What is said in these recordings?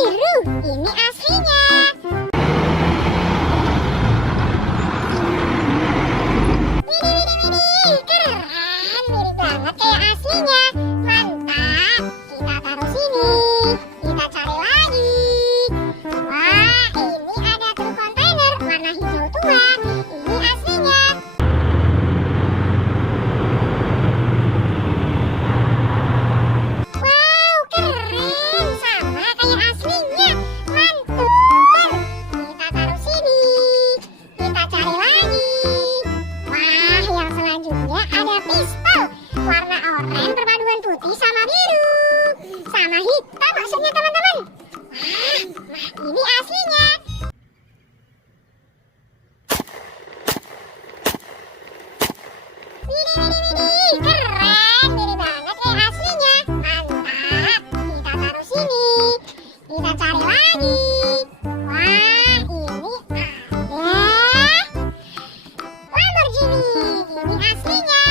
biru, ini aslinya. Widih, keren, mirip banget kayak aslinya. Mantap, kita taruh sini. Kita cari lagi. Wah, ini ada truk kontainer warna hijau tua. Ini aslinya. Wow, keren, sama kayak aslinya. Mantul. Kita taruh sini. Kita cari lagi. Wah, yang selanjutnya ada pistol warna oranye perpaduan putih sama biru sama hitam maksudnya teman-teman. Wah, ini aslinya. Widih, keren, mirip banget kayak aslinya. Mantap, kita taruh sini. Kita cari lagi. Wah, ini ada Lamborghini, ini aslinya.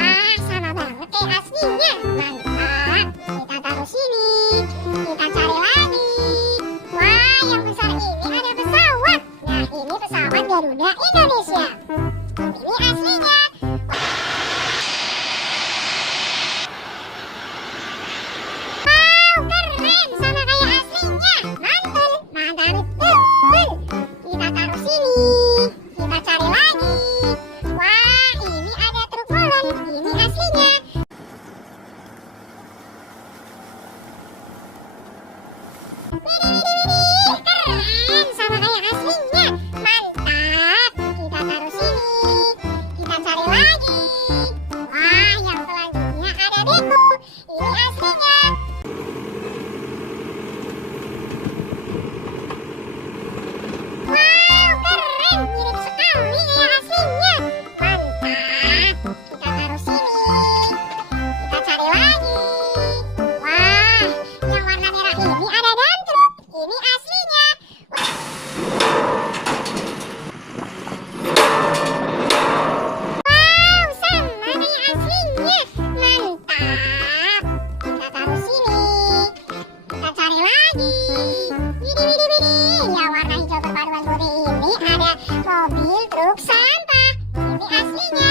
Ah, sama banget kayak aslinya. Mantap, kita taruh sini. Kita cari lagi. Wah, yang besar ini ada pesawat. Nah, ini pesawat Garuda Indonesia. Ini aslinya. Wow, keren, sama kayak aslinya. Mantul, mantap betul. Kita taruh sini. Kita cari lagi. Wah, ini ada truk molen. Ini aslinya. Widih, keren, sama kayak aslinya. Mantap, kita taruh sini. Kita cari lagi. Wah, yang selanjutnya ada beko. Ini aslinya. Wow, keren, mirip sekali kayak aslinya. Mantap, kita taruh sini. Kita cari lagi. Wah, yang warna merah ini ada dam truk. Ini aslinya. Wow, sama kayak aslinya. Mantap, kita taruh sini. Kita cari lagi. Widih, yang warna hijau perpaduan putih ini ada mobil truk sampah. Ini aslinya.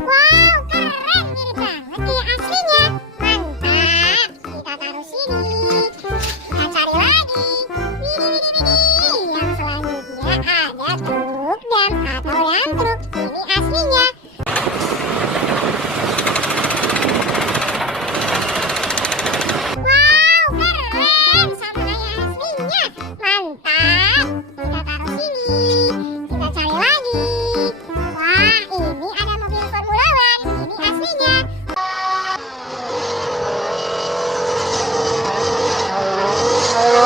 Wow, keren, mirip banget kayak aslinya. Mantap, kita taruh sini. Kita cari lagi. Widih, yang selanjutnya ada truk dam atau dam truk. Ini aslinya. Wow, keren, sama kayak aslinya. Mantap, kita taruh sini. Kita cari lagi. Wah, ini ada mobil Formula One. Ini aslinya.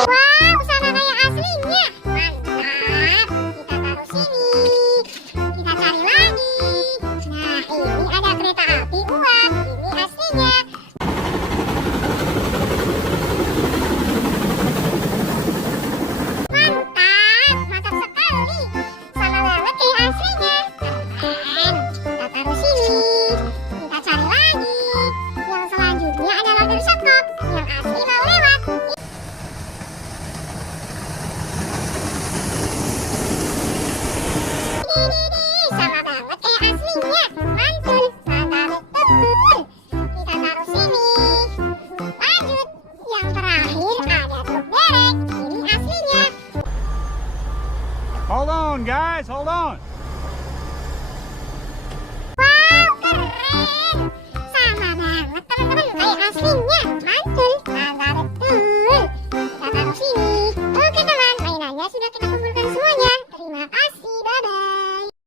Wow, sama kayak aslinya. Mantap, kita taruh sini. Kita cari lagi. Nah, ini ada kereta api uap. Ini aslinya. Mantap, mantap sekali. Sama banget kayak aslinya. Keren, kita taruh sini. Kita cari lagi. Yang selanjutnya ada loader shotcop. Yang asli mau lewat. Widih, sama banget kayak aslinya. Mantul, mantap betul. Kita taruh sini. Lanjut, yang terakhir ada truk derek. Ini aslinya. Hold on, guys, hold on. Wow, keren. Sama banget teman-teman kayak aslinya.